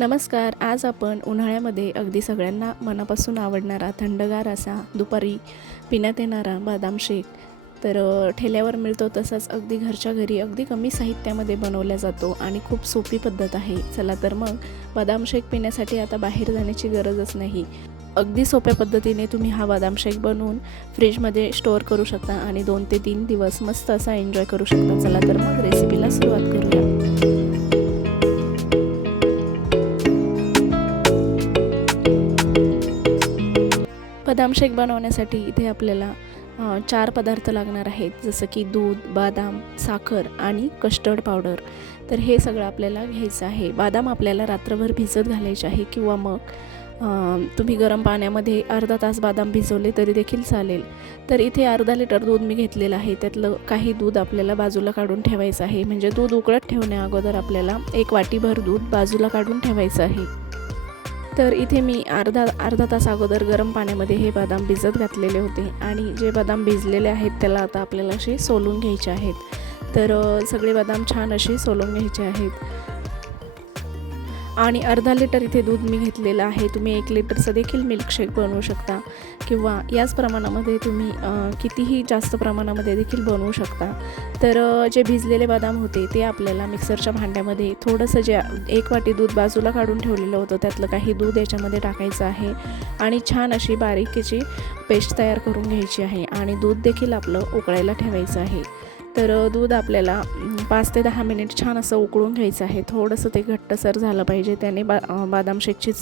नमस्कार आज आपण उन्हाळ्यामध्ये अगदी सगळ्यांना मनापासून आवडणारा थंडगार असा दुपारी पिण्यात येणारा बदाम शेक. तर ठेल्यावर मिळतो तसाच अगदी घरच्या घरी अगदी कमी साहित्यामध्ये बनवला जातो आणि खूप सोपी पद्धत आहे. चला तर मग बदाम शेक पिण्यासाठी आता बाहेर जाण्याची गरजच नाही. अगदी सोप्या पद्धतीने तुम्ही हा बदाम शेक बनवून फ्रीजमध्ये स्टोअर करू शकता आणि दोन ते तीन दिवस मस्त असा एन्जॉय करू शकता. चला तर मग रेसिपीला सुरुवात करूया. बदाम शेक बनवण्यासाठी इथे आपल्याला चार पदार्थ लागणार आहेत. जसं की दूध बदाम साखर आणि कस्टर्ड पावडर. तर हे सगळं आपल्याला घ्यायचं आहे. बदाम आपल्याला रात्रभर भिजत घालायचे आहे किंवा मग तुम्ही गरम पाण्यामध्ये अर्धा तास बदाम भिजवले तरी देखील चालेल. तर इथे अर्धा लिटर दूध मी घेतलेलं आहे. त्यातलं काही दूध आपल्याला बाजूला काढून ठेवायचं आहे. म्हणजे दूध उकळत ठेवण्या अगोदर आपल्याला एक वाटीभर दूध बाजूला काढून ठेवायचं आहे. तर इथे मी अर्धा अर्धा तास अगोदर गरम पाण्यामध्ये हे बदाम भिजत घातलेले होते. आणि जे बदाम भिजलेले आहेत त्याला आता आपल्याला असे सोलून घ्यायचे आहेत. तर सगळे बदाम छान असे सोलून घ्यायचे आहेत. आणि अर्धा लिटर इथे दूध मी घेतलेलं आहे. तुम्ही एक लिटरचं देखील मिल्कशेक बनवू शकता. किंवा याच प्रमाणामध्ये तुम्ही कितीही जास्त प्रमाणामध्ये देखील बनवू शकता. तर जे भिजलेले बदाम होते ते आपल्याला मिक्सरच्या भांड्यामध्ये थोडंसं जे एक वाटी दूध बाजूला काढून ठेवलेलं होतं त्यातलं काही दूध याच्यामध्ये टाकायचं आहे. आणि छान अशी बारीकीची पेस्ट तयार करून घ्यायची आहे. आणि दूध देखील आपलं उकळायला ठेवायचं आहे. तर दूध आपल्याला पाच ते दहा मिनिट छान असं उकळून घ्यायचं आहे. थोडंसं ते घट्टसर झालं पाहिजे. त्याने बा बादाम शेकची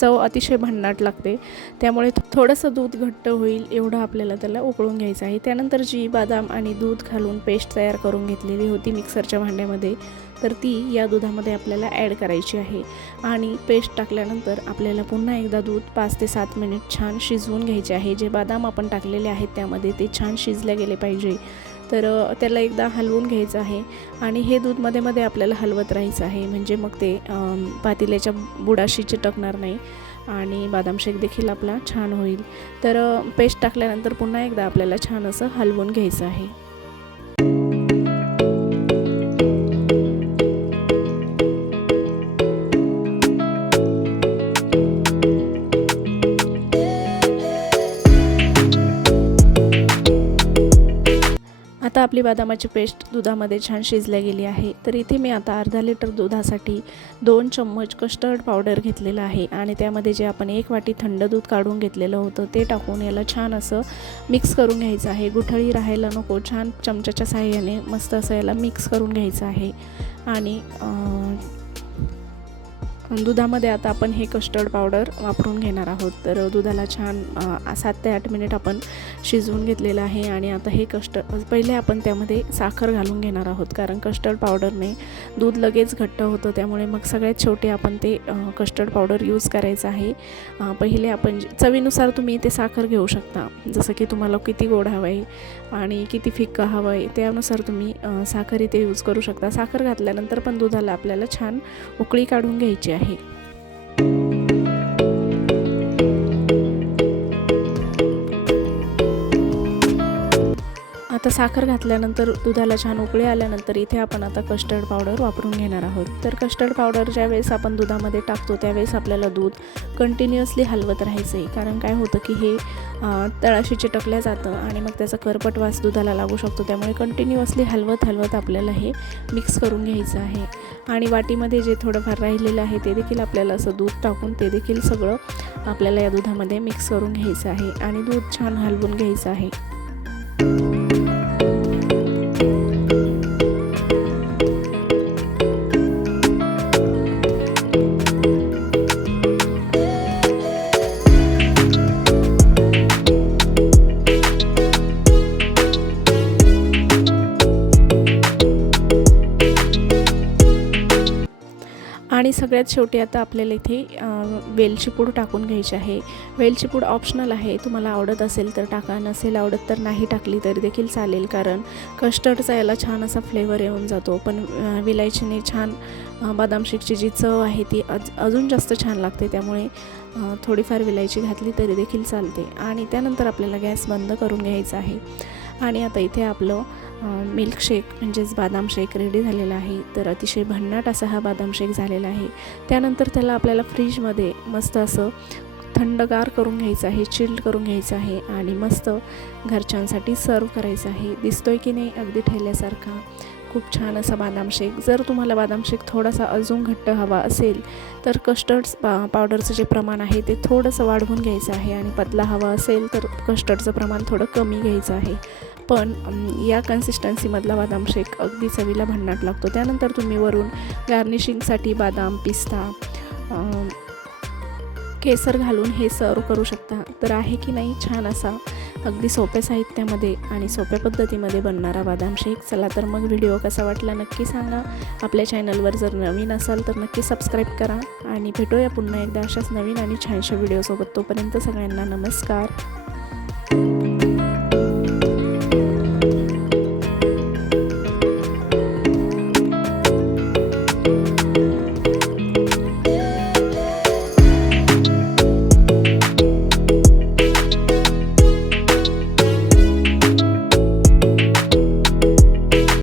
चव अतिशय भन्नाट लागते. त्यामुळे थोडंसं दूध घट्ट होईल एवढं आपल्याला त्याला उकळून घ्यायचं आहे. त्यानंतर जी बदाम आणि दूध घालून पेस्ट तयार करून घेतलेली होती मिक्सरच्या भांड्यामध्ये तर ती या दुधामध्ये आपल्याला ॲड करायची आहे. आणि पेस्ट टाकल्यानंतर आपल्याला पुन्हा एकदा दूध पाच ते सात मिनिट छान शिजवून घ्यायचे आहे. जे बदाम आपण टाकलेले आहेत त्यामध्ये ते छान शिजले गेले पाहिजे. तर त्याला एकदा हलवून घ्यायचं आहे आणि हे दूधमध्ये मध्ये आपल्याला हलवत राहायचं आहे. म्हणजे मग ते पातेल्याच्या बुडाशी चिटकणार नाही आणि बदाम शेक देखील आपला छान होईल. तर पेस्ट टाकल्यानंतर पुन्हा एकदा आपल्याला छान असं हलवून घ्यायचं आहे. आपली बदामाची पेस्ट दुधामध्ये छान शिजल्या गेली आहे. तर इथे मी आता अर्धा लिटर दुधासाठी दोन चम्मच कस्टर्ड पावडर घेतलेलं आहे आणि त्यामध्ये जे आपण एक वाटी थंड दूध काढून घेतलेलं होतं ते टाकून याला छान असं मिक्स करून घ्यायचं आहे. गुठळी राहायला नको छान चमच्याच्या साहाय्याने मस्त असं याला मिक्स करून घ्यायचं आहे. आणि दुधामध्ये आता आपण हे कस्टर्ड पावडर वापरून घेणार आहोत. तर दुधाला छान सात ते आठ मिनिट आपण शिजवून घेतलेलं आहे आणि आता हे कस्टर्ड पहिले आपण त्यामध्ये साखर घालून घेणार आहोत. कारण कस्टर्ड पावडरने दूध लगेच घट्ट होतं. त्यामुळे मग सगळ्यात शेवटी आपण ते कस्टर्ड पावडर यूज करायचं आहे. पहिले आपण चवीनुसार तुम्ही ते साखर घेऊ शकता. जसं की तुम्हाला किती गोड हवं आहे आणि किती फिक्का हवं आहे त्यानुसार तुम्ही साखर इथे यूज करू शकता. साखर घातल्यानंतर पण दुधाला आपल्याला छान उकळी काढून घ्यायची आहे आता साखर घातल्यानंतर दुधाला छान उकळी आल्यानंतर इथे आपण आता कस्टर्ड पावडर वापरून घेणार आहोत. तर कस्टर्ड पावडर ज्यावेळेस आपण दुधामध्ये टाकतो त्यावेळेस आपल्याला दूध कंटिन्युअसली हलवत राहायचं आहे कारण काय होतं की हे तळाशी चिटकल्या जातं आणि मग त्याचा करपट वास दुधाला लागू शकतो. त्यामुळे कंटिन्युअसली हलवत हलवत आपल्याला हे मिक्स करून घ्यायचं आहे. आणि वाटीमध्ये जे थोडंफार राहिलेलं आहे ते देखील आपल्याला असं दूध टाकून ते देखील सगळं आपल्याला या दुधामध्ये मिक्स करून घ्यायचं आहे. आणि दूध छान हलवून घ्यायचं आहे. आणि सगळ्यात शेवटी आता आपल्याला इथे वेलचीपूड वेलची पूड टाकून घ्यायची आहे. वेलची पूड ऑप्शनल आहे. तुम्हाला आवडत असेल तर टाका. नसेल आवडत तर नाही टाकली तरी देखील चालेल. कारण कस्टर्डचा याला छान असा फ्लेवर येऊन जातो. पण विलायचीने छान बदाम शेकची जी चव आहे ती अज अजून जास्त छान लागते. त्यामुळे थोडीफार विलायची घातली तरी देखील चालते. आणि त्यानंतर आपल्याला गॅस बंद करून घ्यायचा आहे. आणि आता इथे आपलं मिल्कशेक म्हणजेच बदाम शेक रेडी झालेला आहे. तर अतिशय भन्नाट असा हा बदाम शेक झालेला आहे. त्यानंतर त्याला आपल्याला फ्रीजमध्ये मस्त असं थंडगार करून घ्यायचं आहे चिल्ड करून घ्यायचं आहे आणि मस्त घरच्यांसाठी सर्व करायचं आहे. दिसतोय की नाही? अगदी ठेल्यासारखा. खूप छान असा बदाम शेक जर तुम्हाला बदाम शेक थोडासा अजून घट्ट हवा असेल तर कस्टर्ड्स पा पावडरचं जे प्रमाण आहे ते थोडंसं वाढवून घ्यायचं आहे. आणि पतला हवा असेल तर कस्टर्डचं प्रमाण थोडं कमी घ्यायचं आहे. पण या कन्सिस्टन्सीमधला बदाम शेक अगदी चवीला भन्नाट लागतो. त्यानंतर तुम्ही वरून गार्निशिंगसाठी बदाम पिस्ता केसर घालून हे सर्व करू शकता. तर आहे की नाही? छान असा अगदी सोप्या साहित्यामध्ये आणि सोप्या पद्धतीमध्ये बनणारा बदाम शेक. चला तर मग व्हिडिओ कसा वाटला नक्की सांगा. आपल्या चॅनलवर जर नवीन असाल तर नक्की सबस्क्राईब करा. आणि भेटूया पुन्हा एकदा अशाच नवीन आणि छानशा व्हिडिओसोबत तोपर्यंत सगळ्यांना नमस्कार.